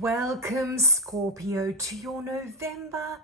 Welcome, Scorpio, to your November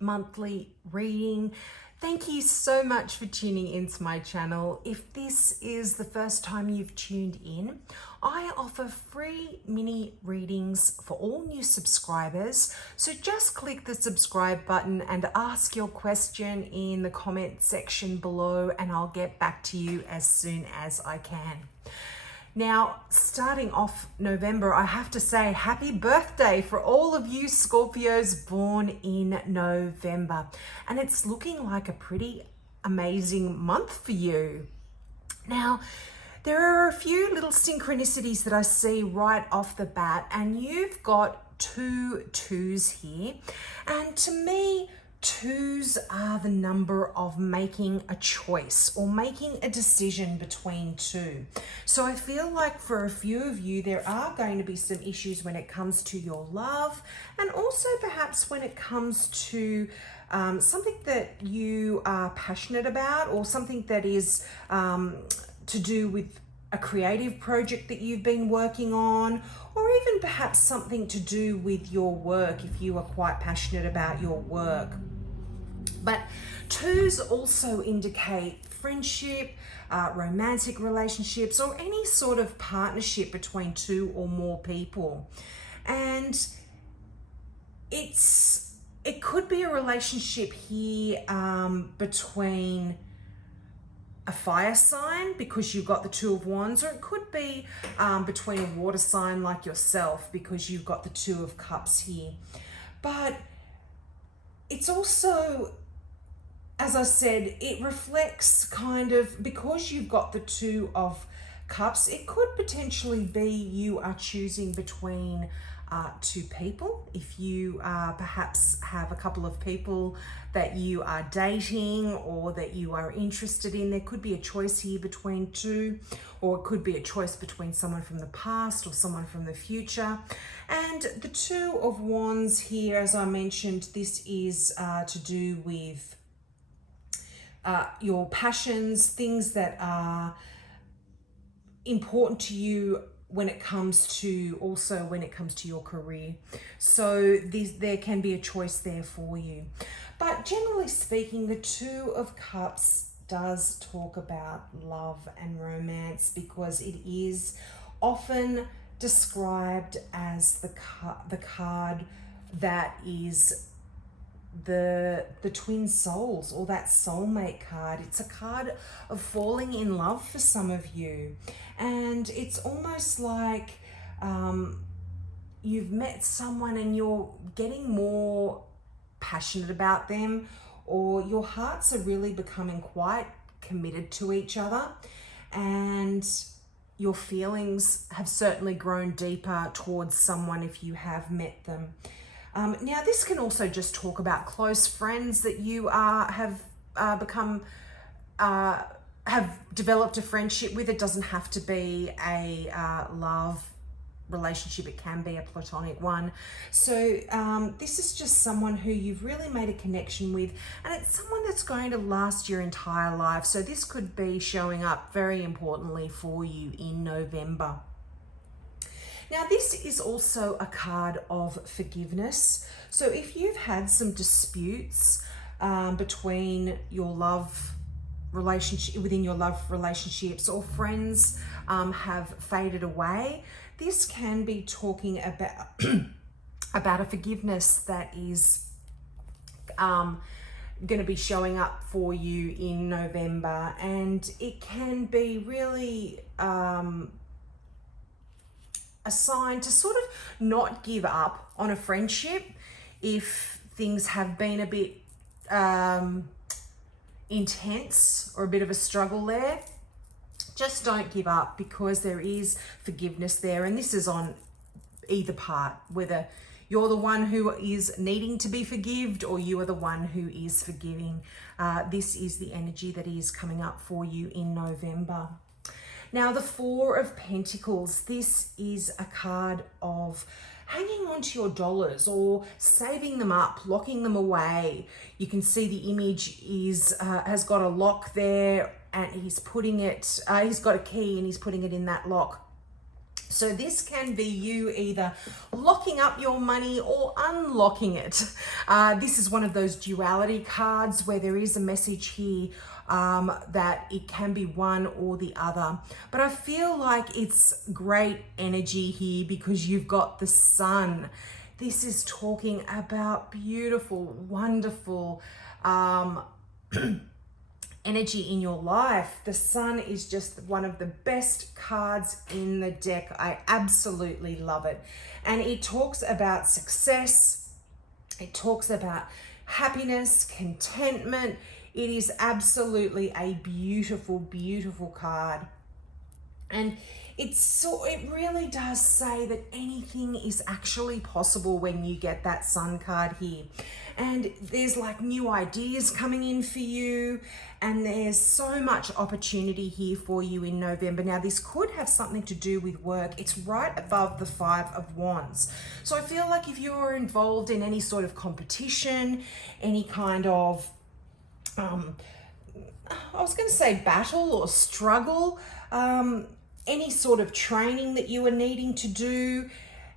monthly reading. Thank you so much for tuning into my channel. If this is the first time you've tuned in, I offer free mini readings for all new subscribers. So just click the subscribe button and ask your question in the comment section below, and I'll get back to you as soon as I can. Now, starting off November, I have to say happy birthday for all of you Scorpios born in November. And it's looking like a pretty amazing month for you. Now, there are a few little synchronicities that I see right off the bat, and you've got two twos here. And to me, twos are the number of making a choice or making a decision between two. So I feel like for a few of you, there are going to be some issues when it comes to your love, and also perhaps when it comes to something that you are passionate about, or something that is to do with a creative project that you've been working on, or even perhaps something to do with your work if you are quite passionate about your work. But twos also indicate friendship, romantic relationships, or any sort of partnership between two or more people. And it could be a relationship here between a fire sign, because you've got the Two of Wands, or it could be between a water sign like yourself, because you've got the Two of Cups here. But it's also, as I said, it reflects kind of, because you've got the Two of Cups, it could potentially be you are choosing between two people. If you perhaps have a couple of people that you are dating or that you are interested in, there could be a choice here between two, or it could be a choice between someone from the past or someone from the future. And the Two of Wands here, as I mentioned, this is to do with your passions, things that are important to you when it comes to your career. So there can be a choice there for you. But generally speaking, the Two of Cups does talk about love and romance, because it is often described as the card that is the twin souls, or that soulmate card. It's a card of falling in love for some of you, and it's almost like you've met someone and you're getting more passionate about them, or your hearts are really becoming quite committed to each other, and your feelings have certainly grown deeper towards someone if you have met them. Now, this can also just talk about close friends that you have developed a friendship with. It doesn't have to be a love relationship. It can be a platonic one. So this is just someone who you've really made a connection with, and it's someone that's going to last your entire life. So this could be showing up very importantly for you in November. Now, this is also a card of forgiveness. So if you've had some disputes between your love relationship, within your love relationships, or friends have faded away, this can be talking about about a forgiveness that is going to be showing up for you in November. And it can be really a sign to sort of not give up on a friendship if things have been a bit intense or a bit of a struggle there. Just don't give up, because there is forgiveness there, and this is on either part, whether you're the one who is needing to be forgived or you are the one who is forgiving. This is the energy that is coming up for you in November. Now, the Four of Pentacles, this is a card of hanging on to your dollars or saving them up, locking them away. You can see the image has got a lock there, and he's putting it, he's got a key and he's putting it in that lock. So this can be you either locking up your money or unlocking it. This is one of those duality cards where there is a message here that it can be one or the other. But I feel like it's great energy here because you've got the Sun. This is talking about beautiful, wonderful energy in your life. The Sun is just one of the best cards in the deck. I absolutely love it. And it talks about success. It talks about happiness, contentment. It is absolutely a beautiful, beautiful card. And it really does say that anything is actually possible when you get that Sun card here. And there's like new ideas coming in for you, and there's so much opportunity here for you in November. Now, this could have something to do with work. It's right above the Five of Wands. So I feel like if you're involved in any sort of competition, any kind of, I was going to say battle or struggle, any sort of training that you are needing to do,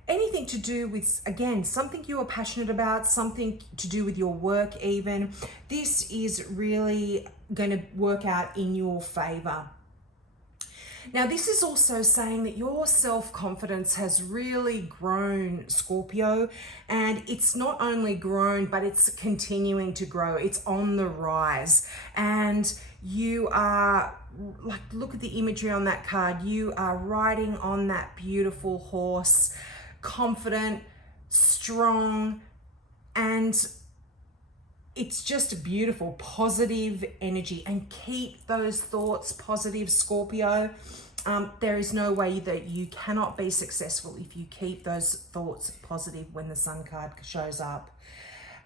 anything to do with, again, something you are passionate about, something to do with your work even, this is really going to work out in your favor. Now, this is also saying that your self-confidence has really grown, Scorpio, and it's not only grown, but it's continuing to grow. It's on the rise, and you are, like, look at the imagery on that card. You are riding on that beautiful horse, confident, strong, and it's just a beautiful, positive energy. And keep those thoughts positive, Scorpio. There is no way that you cannot be successful if you keep those thoughts positive when the Sun card shows up.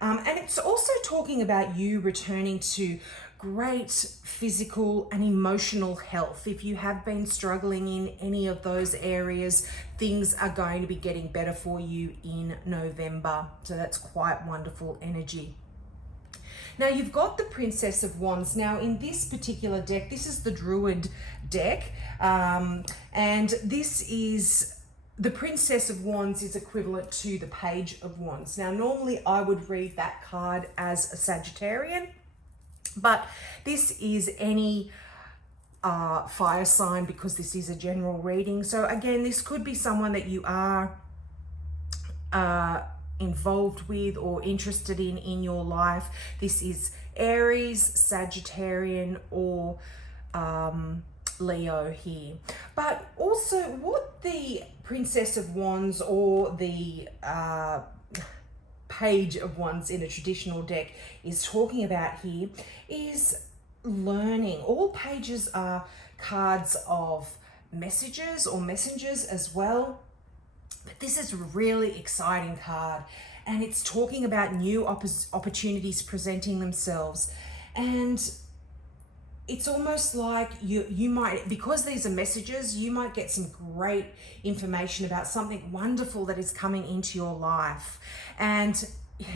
And it's also talking about you returning to great physical and emotional health. If you have been struggling in any of those areas, things are going to be getting better for you in November. So that's quite wonderful energy. Now, you've got the Princess of Wands. Now, in this particular deck, this is the Druid deck, and this is, the Princess of Wands is equivalent to the Page of Wands. Now, normally I would read that card as a Sagittarian, but this is any fire sign because this is a general reading. So again, this could be someone that you are involved with or interested in your life. This is Aries, Sagittarian, or Leo here. But also what the Princess of Wands or the Page of Wands in a traditional deck is talking about here is learning. All pages are cards of messages or messengers as well. But this is a really exciting card, and it's talking about new opportunities presenting themselves. And it's almost like you might, because these are messages, you might get some great information about something wonderful that is coming into your life. And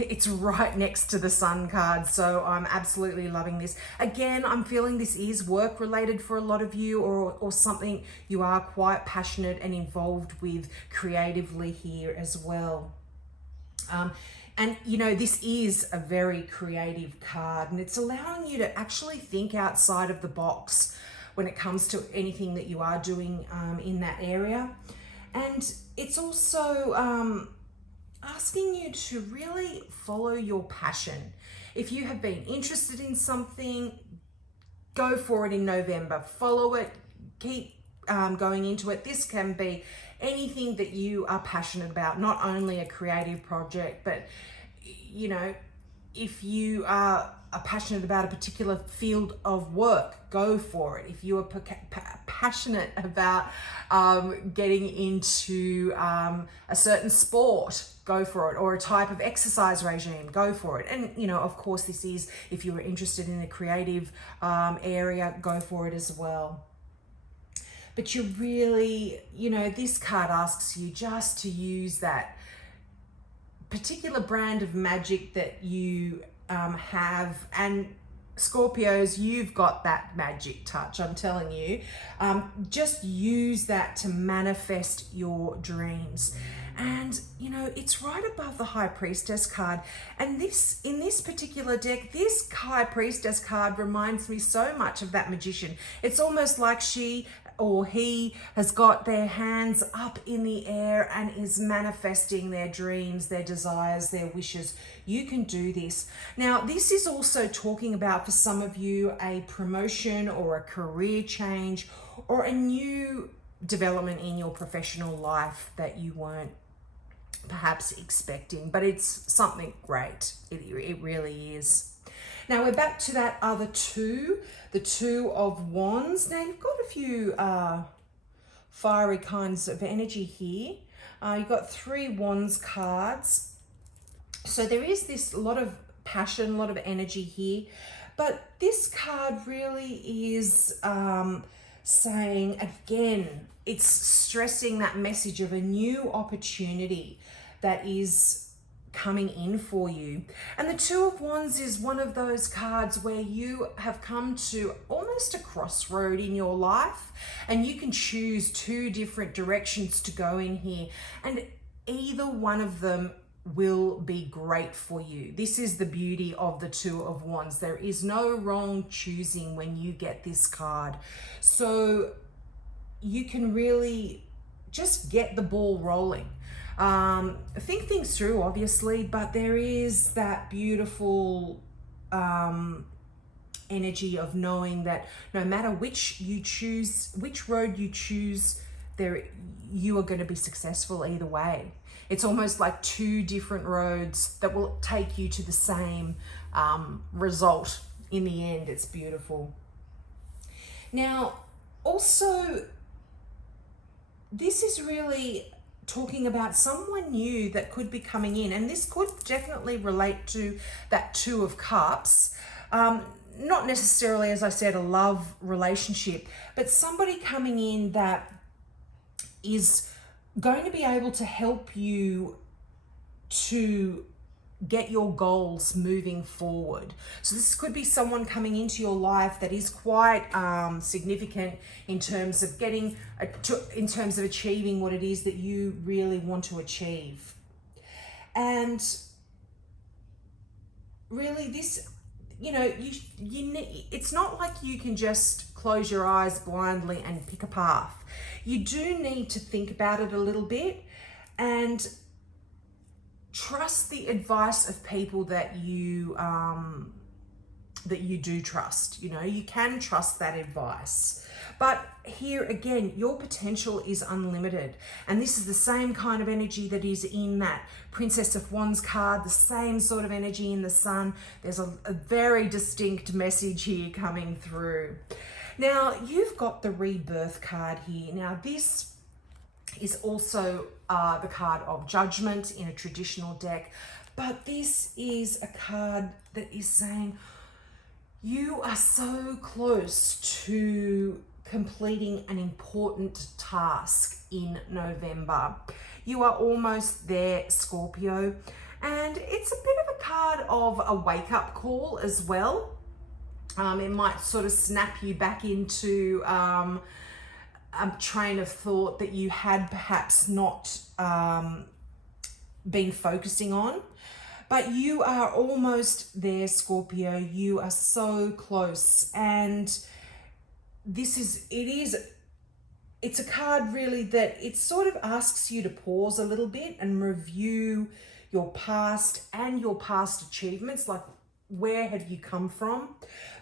it's right next to the Sun card, so I'm absolutely loving this. Again, I'm feeling this is work related for a lot of you, or something you are quite passionate and involved with creatively here as well. And you know, this is a very creative card, and it's allowing you to actually think outside of the box when it comes to anything that you are doing in that area. And it's also asking you to really follow your passion. If you have been interested in something, go for it in November. Follow it, keep going into it. This can be anything that you are passionate about, not only a creative project, but you know, if you are passionate about a particular field of work, go for it. If you are passionate about getting into a certain sport, go for it, or a type of exercise regime, go for it. And you know, of course, this is, if you are interested in a creative area, go for it as well. But you really, you know, this card asks you just to use that particular brand of magic that you have, and Scorpios, you've got that magic touch, I'm telling you. Just use that to manifest your dreams. And, you know, it's right above the High Priestess card. And this, in this particular deck, this High Priestess card reminds me so much of that magician. It's almost like she or he has got their hands up in the air and is manifesting their dreams, their desires, their wishes. You can do this. Now, this is also talking about, for some of you, a promotion or a career change or a new development in your professional life that you weren't perhaps expecting, but it's something great. It really is. Now we're back to that other two, the Two of Wands. Now you've got a few fiery kinds of energy here. You've got 3 Wands cards. So there is this lot of passion, a lot of energy here. But this card really is saying, again, it's stressing that message of a new opportunity that is coming in for you. And the Two of Wands is one of those cards where you have come to almost a crossroad in your life and you can choose 2 different directions to go in here, and either one of them will be great for you. This is the beauty of the Two of Wands. There is no wrong choosing when you get this card. So you can really just get the ball rolling. Think things through, obviously, but there is that beautiful energy of knowing that no matter which road you choose, you are going to be successful either way. It's almost like 2 different roads that will take you to the same result in the end. It's beautiful. Now, also, this is really talking about someone new that could be coming in, and this could definitely relate to that Two of Cups. Not necessarily, as I said, a love relationship, but somebody coming in that is going to be able to help you to get your goals moving forward. So this could be someone coming into your life that is quite significant in terms of in terms of achieving what it is that you really want to achieve. And really, this, you know, it's not like you can just close your eyes blindly and pick a path. You do need to think about it a little bit and trust the advice of people that you do trust. You know, you can trust that advice. But here again, your potential is unlimited. And this is the same kind of energy that is in that Princess of Wands card, the same sort of energy in the Sun. There's a very distinct message here coming through. Now, you've got the Rebirth card here. Now, this is also the card of Judgment in a traditional deck, but this is a card that is saying you are so close to completing an important task in November. You are almost there, Scorpio, and it's a bit of a card of a wake-up call as well. It might sort of snap you back into a train of thought that you had perhaps not been focusing on. But you are almost there, Scorpio. You are so close. And it's a card really that it sort of asks you to pause a little bit and review your past and your past achievements, like where have you come from?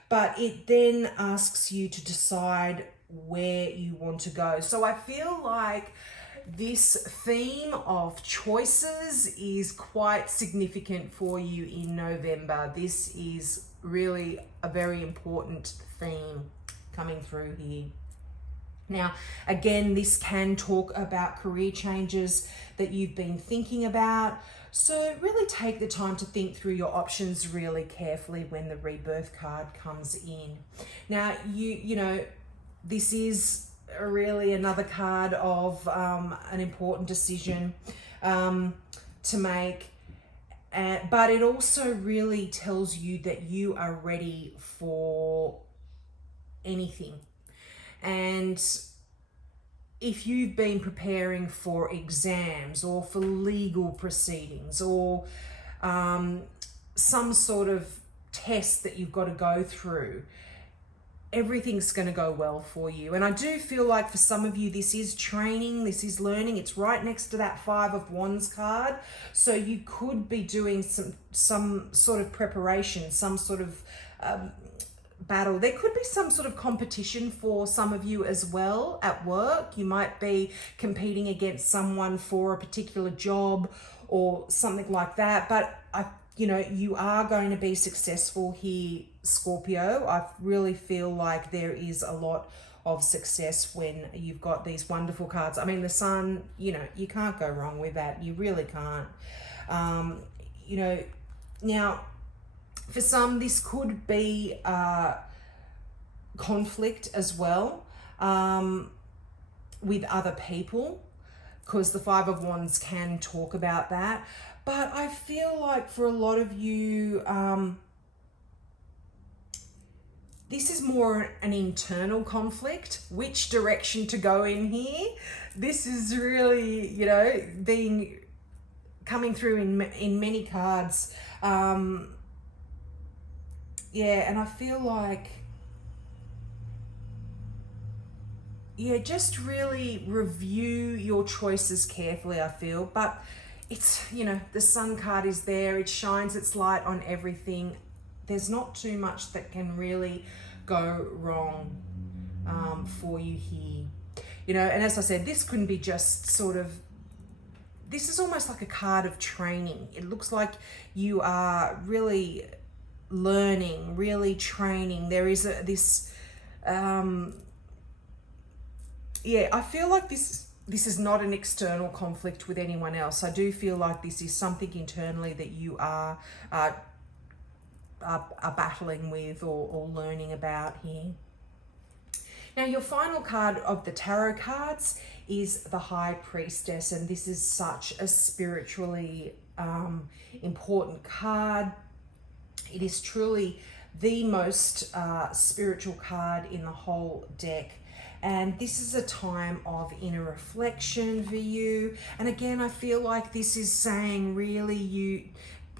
But it then asks you to decide where you want to go. So I feel like this theme of choices is quite significant for you in November. This is really a very important theme coming through here. Now, again, this can talk about career changes that you've been thinking about. So really take the time to think through your options really carefully when the Rebirth card comes in. Now, you know, this is really another card of an important decision to make. But it also really tells you that you are ready for anything. And if you've been preparing for exams or for legal proceedings or some sort of test that you've got to go through, everything's going to go well for you. And I do feel like for some of you, this is training, this is learning. It's right next to that Five of Wands card. So you could be doing some sort of preparation, some sort of battle. There could be some sort of competition for some of you as well at work. You might be competing against someone for a particular job or something like that. But you are going to be successful here, Scorpio. I really feel like there is a lot of success when you've got these wonderful cards. I mean, the Sun, you can't go wrong with that. You really can't. Now, for some, this could be conflict as well with other people, because the Five of Wands can talk about that. But I feel like for a lot of you, this is more an internal conflict, which direction to go in here. This is really, coming through in many cards. And I feel like, just really review your choices carefully, I feel. But it's, the Sun card is there. It shines its light on everything. There's not too much that can really go wrong for you here. And as I said, this couldn't be just sort of, this is almost like a card of training. It looks like you are really learning, really training. There is I feel like this is not an external conflict with anyone else. I do feel like this is something internally that you are battling with or learning about here. Now, your final card of the tarot cards is the High Priestess, and this is such a spiritually important card. It is truly the most spiritual card in the whole deck. And this is a time of inner reflection for you. And again, I feel like this is saying really you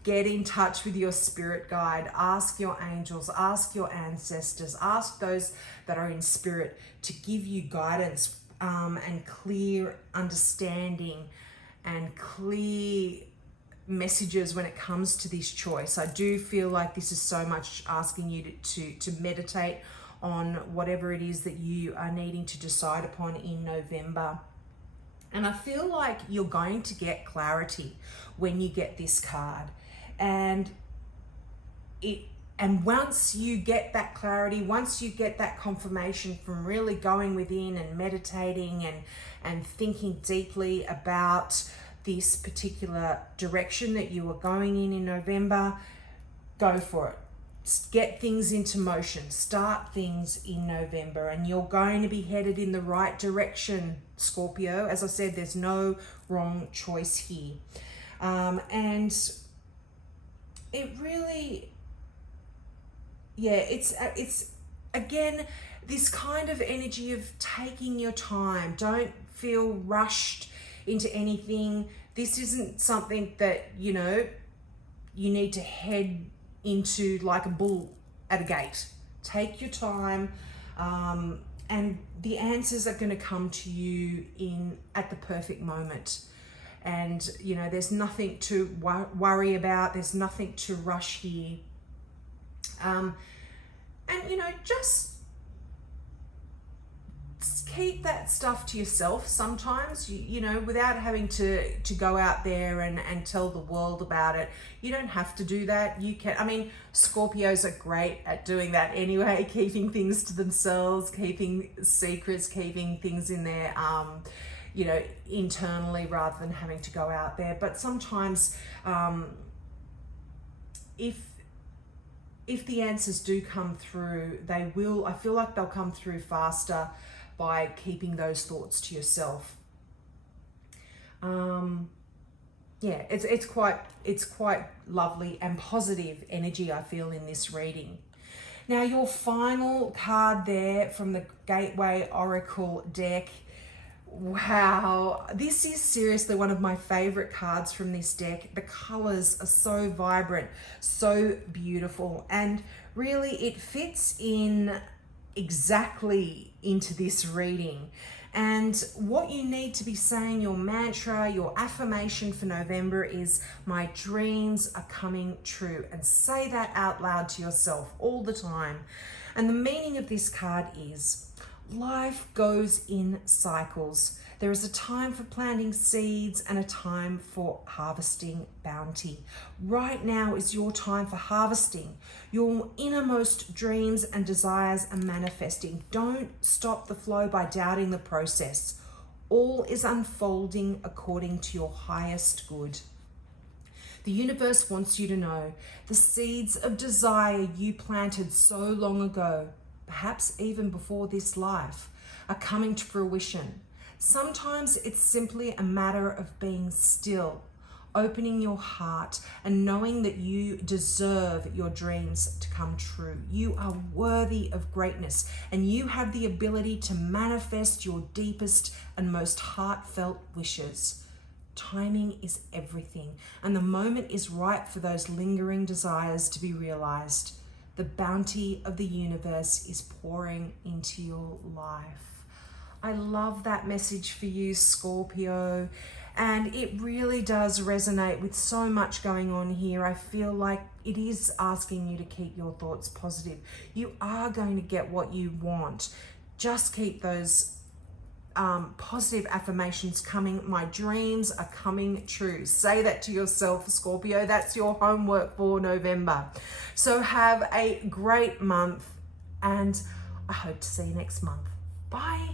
get in touch with your spirit guide. Ask your angels, ask your ancestors, ask those that are in spirit to give you guidance and clear understanding and clear messages when it comes to this choice. I do feel like this is so much asking you to meditate on whatever it is that you are needing to decide upon in November. And I feel like you're going to get clarity when you get this card. And once you get that clarity, once you get that confirmation from really going within and meditating and thinking deeply about this particular direction that you are going in November, go for it. Get things into motion, start things in November, and you're going to be headed in the right direction, Scorpio. As I said, there's no wrong choice here. And it really, it's again, this kind of energy of taking your time. Don't feel rushed into anything. This isn't something that, you need to head into like a bull at a gate. Take your time, and the answers are going to come to you at the perfect moment. And there's nothing to worry about. There's nothing to rush here. And just keep that stuff to yourself sometimes, without having to go out there and tell the world about it. You don't have to do that. You can, Scorpios are great at doing that anyway, keeping things to themselves, keeping secrets, keeping things in their, internally rather than having to go out there. But sometimes, if the answers do come through, I feel like they'll come through faster by keeping those thoughts to yourself. yeah, it's quite lovely and positive energy I feel in this reading. Now, your final card there from the Gateway Oracle deck. Wow, this is seriously one of my favorite cards from this deck. The colors are so vibrant, so beautiful, and really it fits in exactly into this reading. And what you need to be saying, your mantra, your affirmation for November is, my dreams are coming true. And say that out loud to yourself all the time. And the meaning of this card is, life goes in cycles. There is a time for planting seeds and a time for harvesting bounty. Right now is your time for harvesting. Your innermost dreams and desires are manifesting. Don't stop the flow by doubting the process. All is unfolding according to your highest good. The universe wants you to know the seeds of desire you planted so long ago, perhaps even before this life, are coming to fruition. Sometimes it's simply a matter of being still, opening your heart, and knowing that you deserve your dreams to come true. You are worthy of greatness, and you have the ability to manifest your deepest and most heartfelt wishes. Timing is everything, and the moment is right for those lingering desires to be realized. The bounty of the universe is pouring into your life. I love that message for you, Scorpio, and it really does resonate with so much going on here. I feel like it is asking you to keep your thoughts positive. You are going to get what you want. Just keep those positive affirmations coming. My dreams are coming true. Say that to yourself, Scorpio. That's your homework for November. So have a great month, and I hope to see you next month. Bye.